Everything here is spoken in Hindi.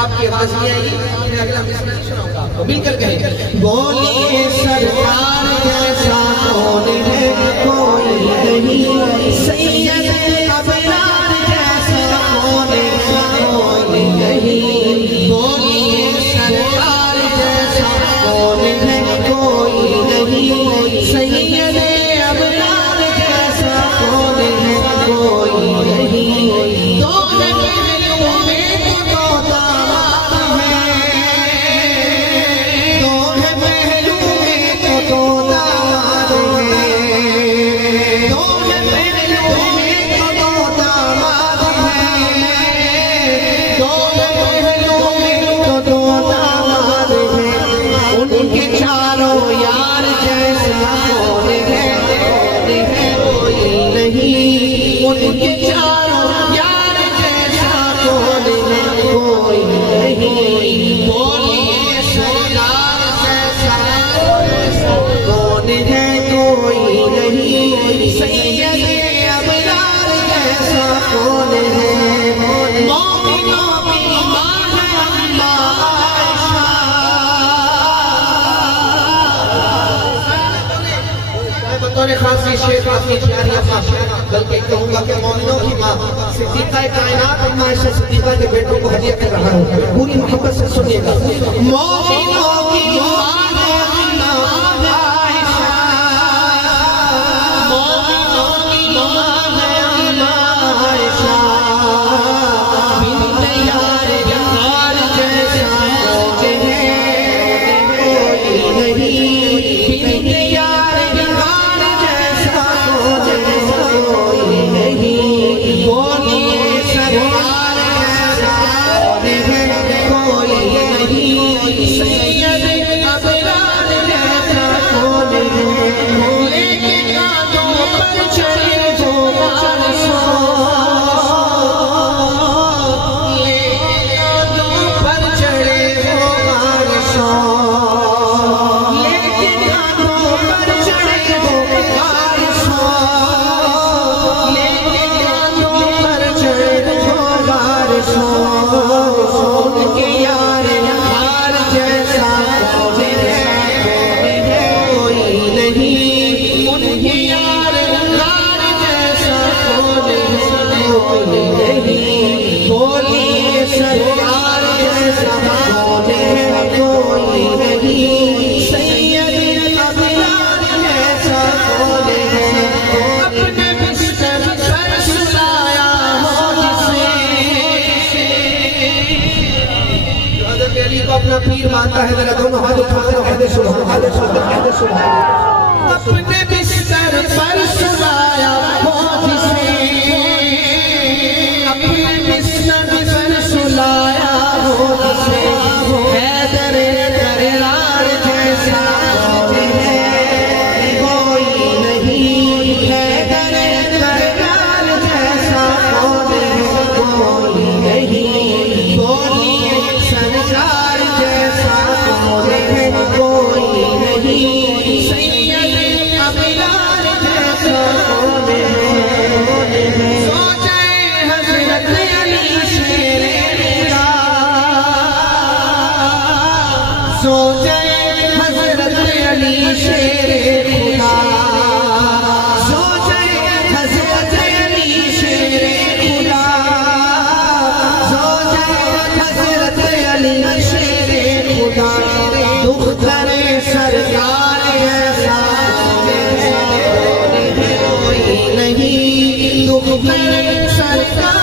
आपकी आवाज नहीं आएगी, अगला मिसरा सुनाऊंगा आपको, मिलकर कहें। बोलिए सरकार जैसा कौन है, कोई नहीं। सैयद अबरार जैसा कौन है, कोई नहीं। बोलिए सरकार जैसा कौन है, कोई नहीं। सैयद अबरार जैसा कौन है, कोई नहीं। बल्कि कहूँगा कि मोमिनों की माँ सिद्दीक़ा कायनात अम्मा आयशा सिद्दीक़ा के बेटों को हदिया कर रहा हूँ, पूरी मोहब्बत से सुनिएगा। मोमिनों की माँ अपना पीर मानता है, जरा दोनों हाथ उठाकर कह दे सुभान अल्लाह, कह दे सुभान अल्लाह। अपने बिस्तर पर सुलाया हो जिसे, अपने बिस्तर पर सुलाया हो जिसे, हैदर करार जैसा है कोई नहीं। हैदर करार जैसा कोई नहीं। बोलिए सरकार कोई नहीं। सैयद अबरार जैसा कौन है। सो जाए हज़रत अली शेरे खुदा, सो जाए हज़रत अली शेरे खुदा, सो जाए हज़रत अली शेरे खुदा, सो जाए हज़रत अली शेरे खुदा। दुख करे सरकार ऐसा कोई नहीं, दुख करे सरकार